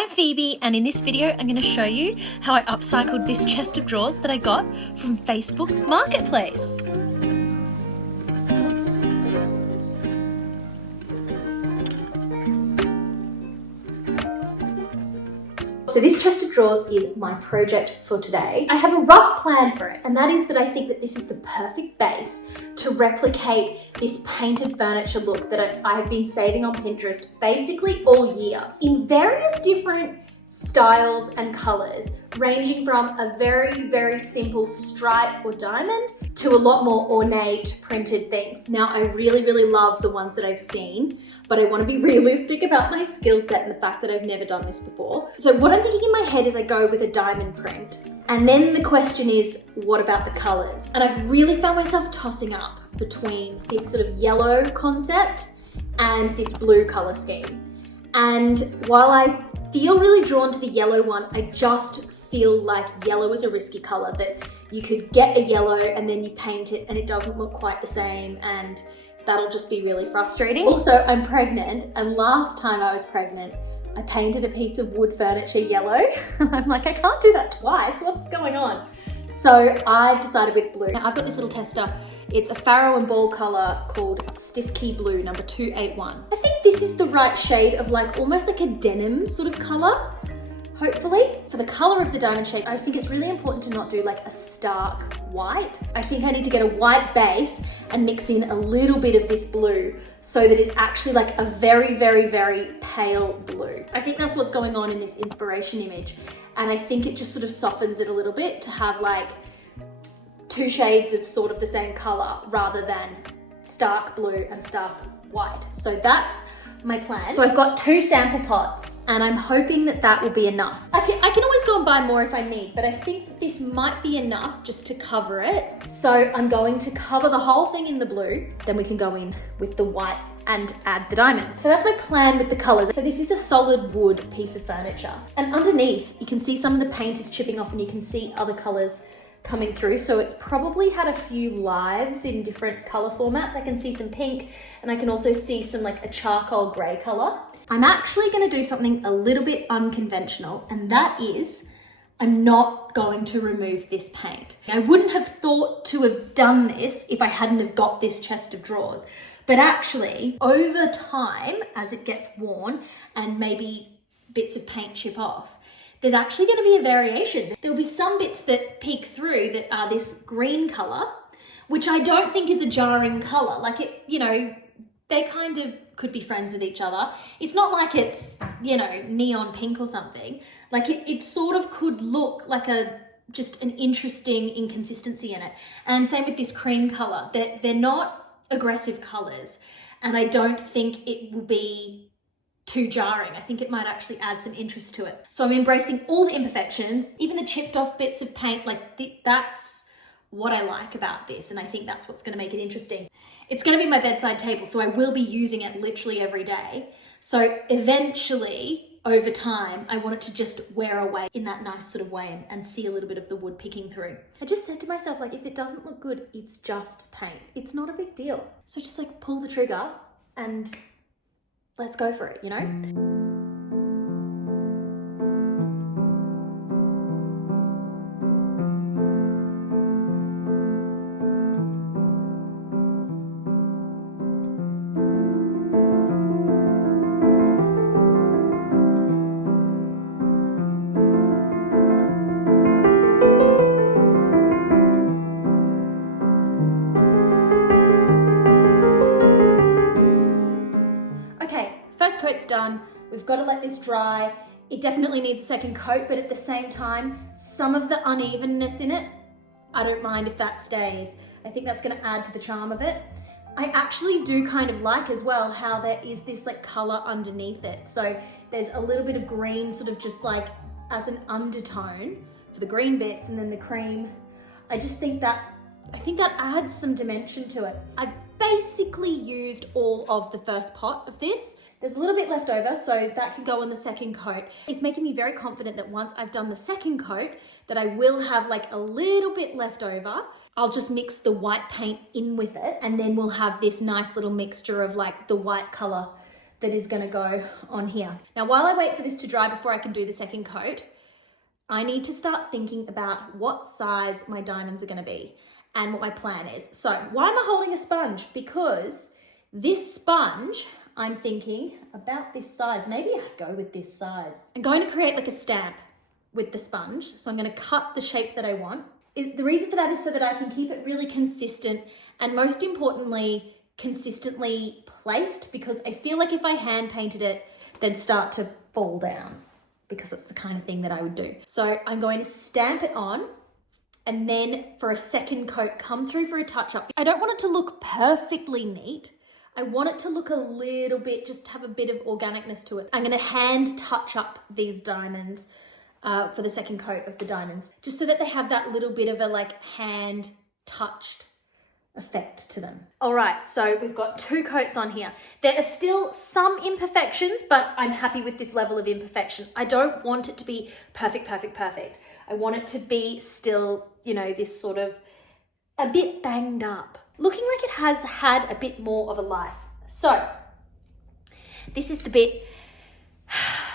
I'm Phoebe, and in this video I'm going to show you how I upcycled this chest of drawers that I got from Facebook Marketplace. So this chest of drawers is my project for today. I have a rough plan for it, and that is that I think that this is the perfect base to replicate this painted furniture look that I have been saving on Pinterest basically all year in various different styles and colors, ranging from a very, very simple stripe or diamond to a lot more ornate printed things. Now, I really, really love the ones that I've seen, but I want to be realistic about my skill set and the fact that I've never done this before. So what I'm thinking in my head is I go with a diamond print. And then the question is, what about the colors? And I've really found myself tossing up between this sort of yellow concept and this blue color scheme. And while I feel really drawn to the yellow one, I just feel like yellow is a risky color, that you could get a yellow and then you paint it and it doesn't look quite the same, and that'll just be really frustrating. Also, I'm pregnant, and last time I was pregnant, I painted a piece of wood furniture yellow. I'm like, I can't do that twice, what's going on? So I've decided with blue. Now, I've got this little tester. It's a Farrow and Ball color called Stiff Key Blue, number 281. I think this is the right shade of like almost like a denim sort of color, hopefully. For the color of the diamond shape, I think it's really important to not do like a stark white. I think I need to get a white base and mix in a little bit of this blue so that it's actually like a very, very, very pale blue. I think that's what's going on in this inspiration image. And I think it just sort of softens it a little bit to have like two shades of sort of the same color rather than stark blue and stark white. So that's my plan. So I've got 2 sample pots and I'm hoping that that will be enough. I can always go and buy more if I need, but I think that this might be enough just to cover it. So I'm going to cover the whole thing in the blue, then we can go in with the white and add the diamonds. So that's my plan with the colors. So this is a solid wood piece of furniture. And underneath, you can see some of the paint is chipping off and you can see other colors coming through. So it's probably had a few lives in different color formats. I can see some pink and I can also see some like a charcoal gray color. I'm actually going to do something a little bit unconventional, and that is I'm not going to remove this paint. I wouldn't have thought to have done this if I hadn't have got this chest of drawers. But actually, over time, as it gets worn and maybe bits of paint chip off, there's actually going to be a variation. There'll be some bits that peek through that are this green color, which I don't think is a jarring color. Like it, you know, they kind of could be friends with each other. It's not like it's, you know, neon pink or something. Like it sort of could look like just an interesting inconsistency in it. And same with this cream color. They're not aggressive colors, and I don't think it will be too jarring. I think it might actually add some interest to it. So I'm embracing all the imperfections, even the chipped off bits of paint. Like that's what I like about this, and I think that's what's going to make it interesting. It's going to be my bedside table, so I will be using it literally every day. So eventually, over time, I want it to just wear away in that nice sort of way and see a little bit of the wood peeking through. I just said to myself, like, if it doesn't look good, it's just paint. It's not a big deal. So just like pull the trigger and let's go for it, you know? First coat's done. We've got to let this dry. It definitely needs a second coat, but at the same time, some of the unevenness in it, I don't mind if that stays. I think that's going to add to the charm of it. I actually do kind of like as well how there is this like color underneath it. So there's a little bit of green sort of just like as an undertone for the green bits, and then the cream. I think that adds some dimension to it. I've basically used all of the first pot of this. There's a little bit left over, so that can go on the second coat. It's making me very confident that once I've done the second coat, that I will have like a little bit left over. I'll just mix the white paint in with it, and then we'll have this nice little mixture of like the white color that is gonna go on here. Now, while I wait for this to dry before I can do the second coat, I need to start thinking about what size my diamonds are gonna be and what my plan is. So why am I holding a sponge? Because this sponge, I'm thinking about this size. Maybe I'd go with this size. I'm going to create like a stamp with the sponge. So I'm gonna cut the shape that I want. The reason for that is so that I can keep it really consistent and most importantly, consistently placed, because I feel like if I hand painted it, they'd start to fall down, because that's the kind of thing that I would do. So I'm going to stamp it on and then for a second coat, come through for a touch up. I don't want it to look perfectly neat. I want it to look a little bit, just have a bit of organicness to it. I'm gonna hand touch up these diamonds for the second coat of the diamonds, just so that they have that little bit of a like hand touched effect to them. All right, so we've got 2 coats on here. There are still some imperfections, but I'm happy with this level of imperfection. I don't want it to be perfect, perfect, perfect. I want it to be still, you know, this sort of a bit banged up, looking like it has had a bit more of a life. So this is the bit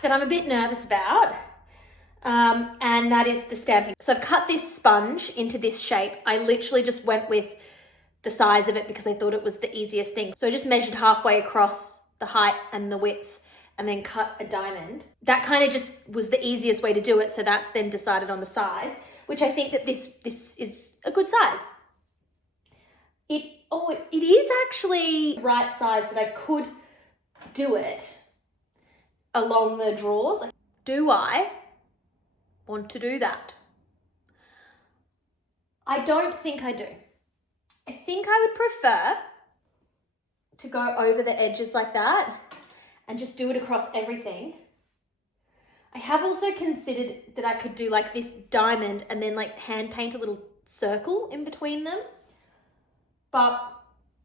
that I'm a bit nervous about. And that is the stamping. So I've cut this sponge into this shape. I literally just went with the size of it because I thought it was the easiest thing. So I just measured halfway across the height and the width and then cut a diamond. That kind of just was the easiest way to do it. So that's then decided on the size, which I think that this is a good size. It is actually right size that I could do it along the drawers. Do I want to do that? I don't think I do. I think I would prefer to go over the edges like that and just do it across everything. I have also considered that I could do like this diamond and then like hand paint a little circle in between them. But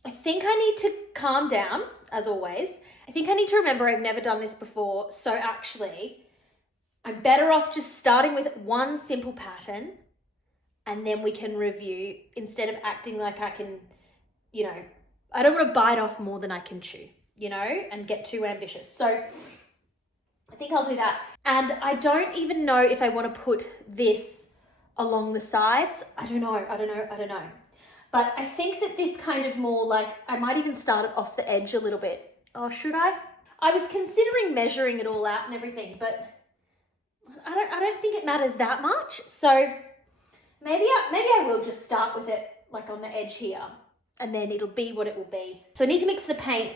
I think I need to calm down, as always. I think I need to remember I've never done this before. So actually, I'm better off just starting with one simple pattern and then we can review instead of acting like I can, you know, I don't want to bite off more than I can chew, you know, and get too ambitious. So I think I'll do that. And I don't even know if I want to put this along the sides. I don't know. But I think that this kind of more like, I might even start it off the edge a little bit. Oh, should I? I was considering measuring it all out and everything, but I don't think it matters that much. So maybe I will just start with it like on the edge here and then it'll be what it will be. So I need to mix the paint.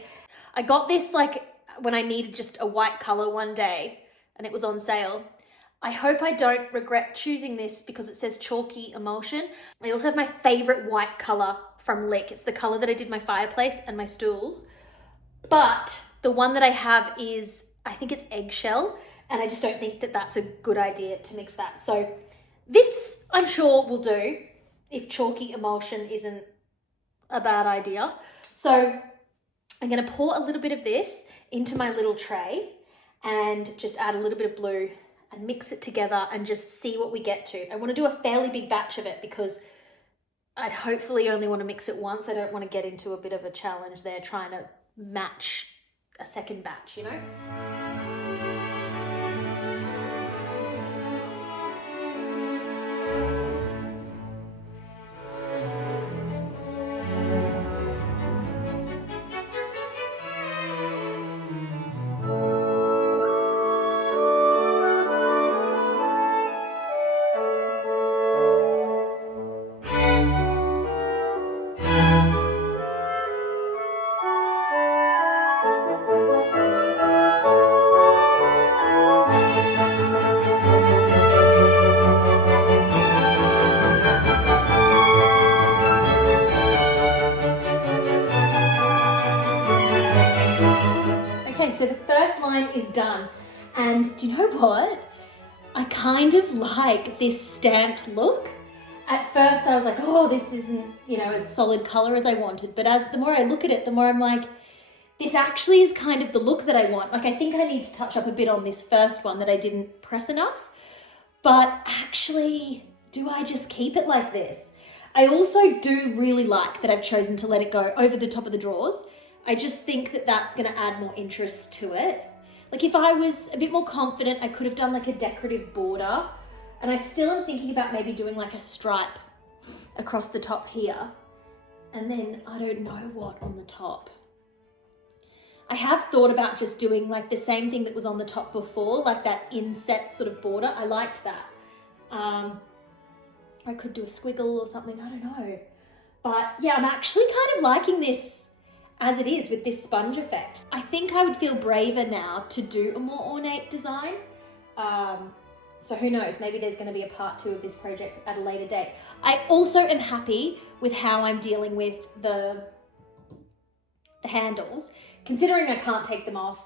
I got this like when I needed just a white color one day and it was on sale. I hope I don't regret choosing this because it says chalky emulsion. I also have my favorite white color from Lick. It's the color that I did my fireplace and my stools. But the one that I have is, I think it's eggshell, and I just don't think that that's a good idea to mix that. So this I'm sure will do if chalky emulsion isn't a bad idea. So I'm gonna pour a little bit of this into my little tray and just add a little bit of blue and mix it together and just see what we get to. I want to do a fairly big batch of it because I'd hopefully only want to mix it once. I don't want to get into a bit of a challenge there trying to match a second batch, you know? So the first line is done, and do you know what? I kind of like this stamped look. At first I was like, oh, this isn't, you know, as solid color as I wanted, but the more I look at it, the more I'm like, this actually is kind of the look that I want. Like, I think I need to touch up a bit on this first one that I didn't press enough, but actually, do I just keep it like this? I also do really like that I've chosen to let it go over the top of the drawers. I just think that that's going to add more interest to it. Like if I was a bit more confident, I could have done like a decorative border, and I still am thinking about maybe doing like a stripe across the top here. And then I don't know what on the top. I have thought about just doing like the same thing that was on the top before, like that inset sort of border. I liked that. I could do a squiggle or something, I don't know. But yeah, I'm actually kind of liking this as it is with this sponge effect. I think I would feel braver now to do a more ornate design. So who knows, maybe there's going to be a part 2 of this project at a later date. I also am happy with how I'm dealing with the handles. Considering I can't take them off,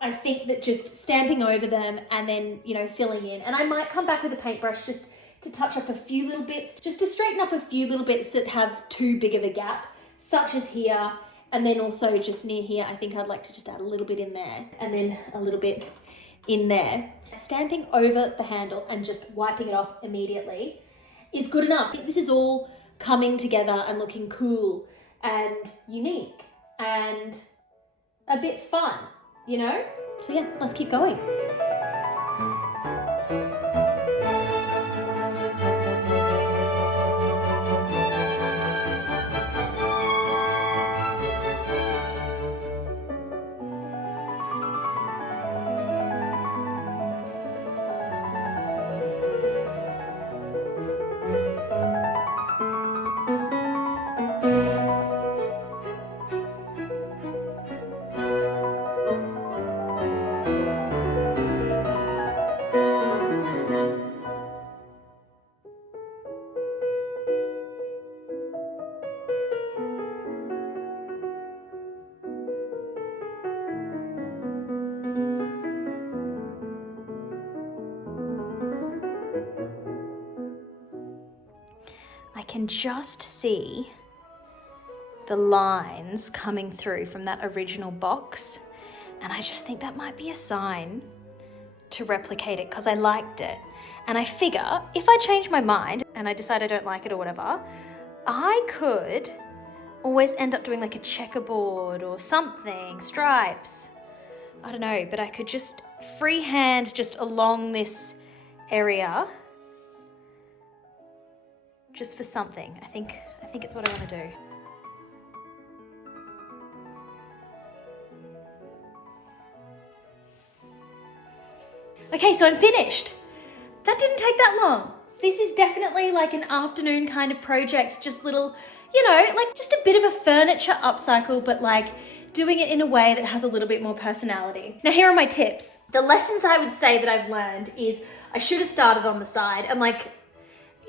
I think that just stamping over them and then, you know, filling in. And I might come back with a paintbrush just to touch up a few little bits, just to straighten up a few little bits that have too big of a gap, such as here. And then also just near here, I think I'd like to just add a little bit in there and then a little bit in there. Stamping over the handle and just wiping it off immediately is good enough. I think this is all coming together and looking cool and unique and a bit fun, you know? So yeah, let's keep going. I can just see the lines coming through from that original box, and I just think that might be a sign to replicate it because I liked it. And I figure if I change my mind and I decide I don't like it or whatever, I could always end up doing like a checkerboard or something, stripes. I don't know, but I could just freehand just along this area just for something. I think it's what I want to do. Okay, so I'm finished. That didn't take that long. This is definitely like an afternoon kind of project, just little, you know, like just a bit of a furniture upcycle, but like doing it in a way that has a little bit more personality. Now here are my tips. The lessons I would say that I've learned is I should have started on the side, and like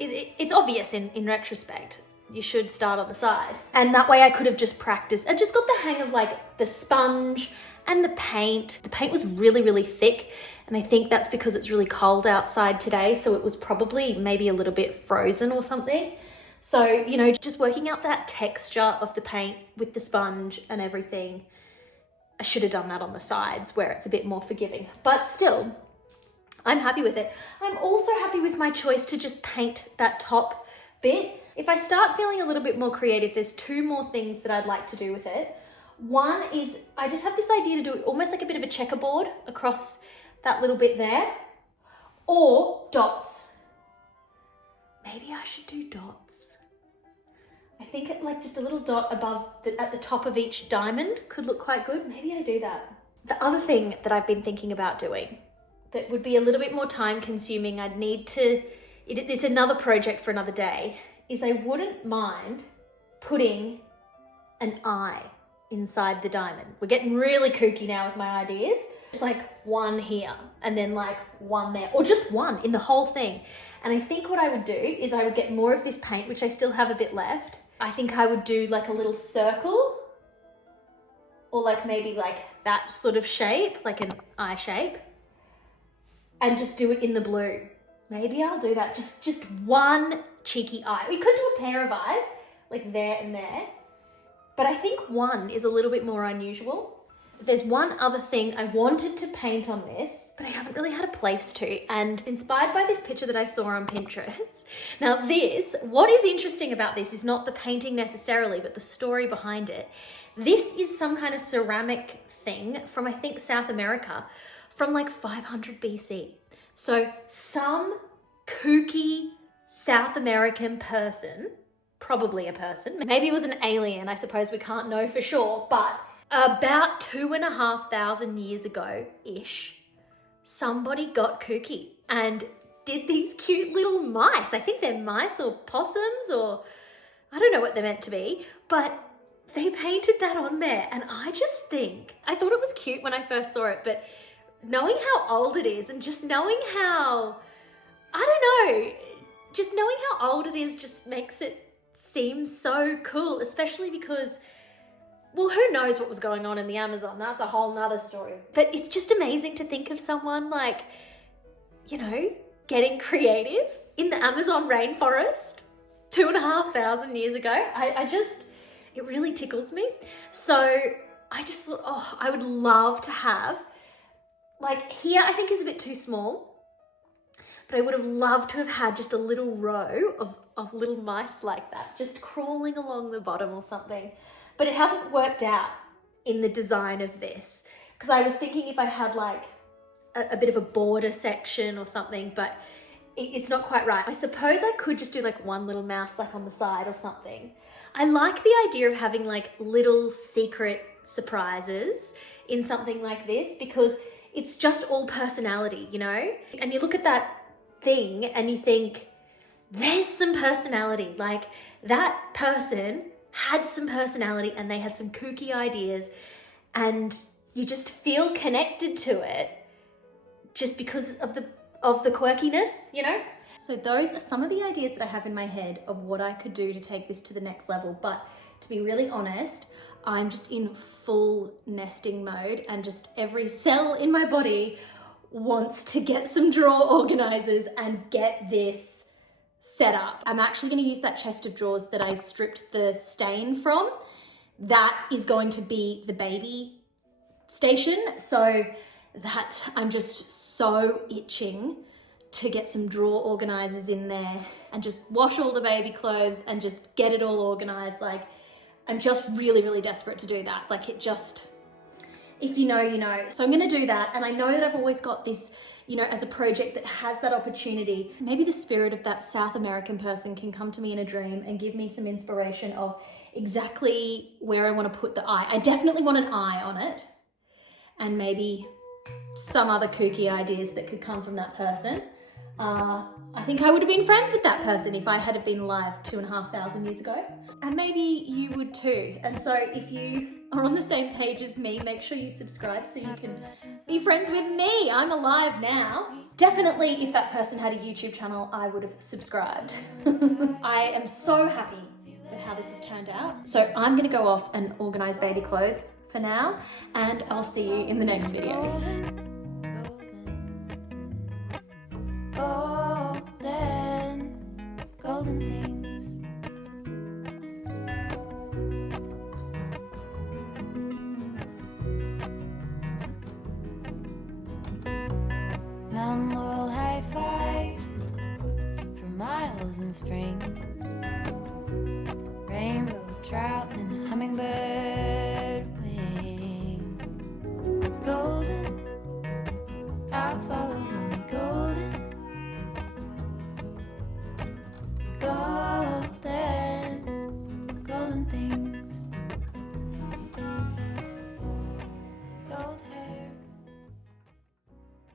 it's obvious in retrospect. You should start on the side. And that way I could have just practiced and just got the hang of like the sponge and the paint. The paint was really, really thick. And I think that's because it's really cold outside today. So it was probably maybe a little bit frozen or something. So, you know, just working out that texture of the paint with the sponge and everything. I should have done that on the sides where it's a bit more forgiving, but still, I'm happy with it. I'm also happy with my choice to just paint that top bit. If I start feeling a little bit more creative, there's 2 more things that I'd like to do with it. One is I just have this idea to do almost like a bit of a checkerboard across that little bit there, or dots. Maybe I should do dots. I think like just a little dot above at the top of each diamond could look quite good. Maybe I do that. The other thing that I've been thinking about doing that would be a little bit more time consuming, I'd need to, it's another project for another day, is I wouldn't mind putting an eye inside the diamond. We're getting really kooky now with my ideas. Just like one here and then like one there, or just one in the whole thing. And I think what I would do is I would get more of this paint, which I still have a bit left. I think I would do like a little circle, or like maybe like that sort of shape, like an eye shape, and just do it in the blue. Maybe I'll do that, just one cheeky eye. We could do a pair of eyes, like there and there, but I think one is a little bit more unusual. There's one other thing I wanted to paint on this, but I haven't really had a place to, and inspired by this picture that I saw on Pinterest. Now this, what is interesting about this is not the painting necessarily, but the story behind it. This is some kind of ceramic thing from, I think, South America, from like 500 BC. So some kooky South American person, probably a person, maybe it was an alien, I suppose we can't know for sure, but about 2,500 years ago-ish, somebody got kooky and did these cute little mice. I think they're mice or possums, or I don't know what they're meant to be, but they painted that on there. And I just think, I thought it was cute when I first saw it, but knowing how old it is and just knowing how, I don't know, just knowing how old it is just makes it seem so cool, especially because, well, who knows what was going on in the Amazon? That's a whole nother story. But it's just amazing to think of someone like, you know, getting creative in the Amazon rainforest 2,500 years ago. It really tickles me. So I just thought, oh, I would love to have, like here I think is a bit too small, but I would have loved to have had just a little row of little mice like that, just crawling along the bottom or something. But it hasn't worked out in the design of this, because I was thinking if I had like a bit of a border section or something, but it's not quite right. I suppose I could just do like one little mouse like on the side or something. I like the idea of having like little secret surprises in something like this, because it's just all personality, you know? And you look at that thing and you think, there's some personality. Like that person had some personality and they had some kooky ideas, and you just feel connected to it just because of the quirkiness, you know? So those are some of the ideas that I have in my head of what I could do to take this to the next level. But to be really honest, I'm just in full nesting mode, and just every cell in my body wants to get some drawer organizers and get this set up. I'm actually going to use that chest of drawers that I stripped the stain from. That is going to be the baby station. So I'm just so itching to get some drawer organizers in there and just wash all the baby clothes and just get it all organized. Like, I'm just really, really desperate to do that. Like, it just, if you know, you know. So I'm gonna do that. And I know that I've always got this, you know, as a project that has that opportunity. Maybe the spirit of that South American person can come to me in a dream and give me some inspiration of exactly where I want to put the eye. I definitely want an eye on it, and maybe some other kooky ideas that could come from that person. I think I would have been friends with that person if I had been alive 2,500 years ago. And maybe you would too. And so if you are on the same page as me, make sure you subscribe so you can be friends with me. I'm alive now. Definitely, if that person had a YouTube channel, I would have subscribed. I am so happy with how this has turned out. So I'm gonna go off and organize baby clothes for now, and I'll see you in the next video. Golden things. Mount Laurel high fives for miles in spring.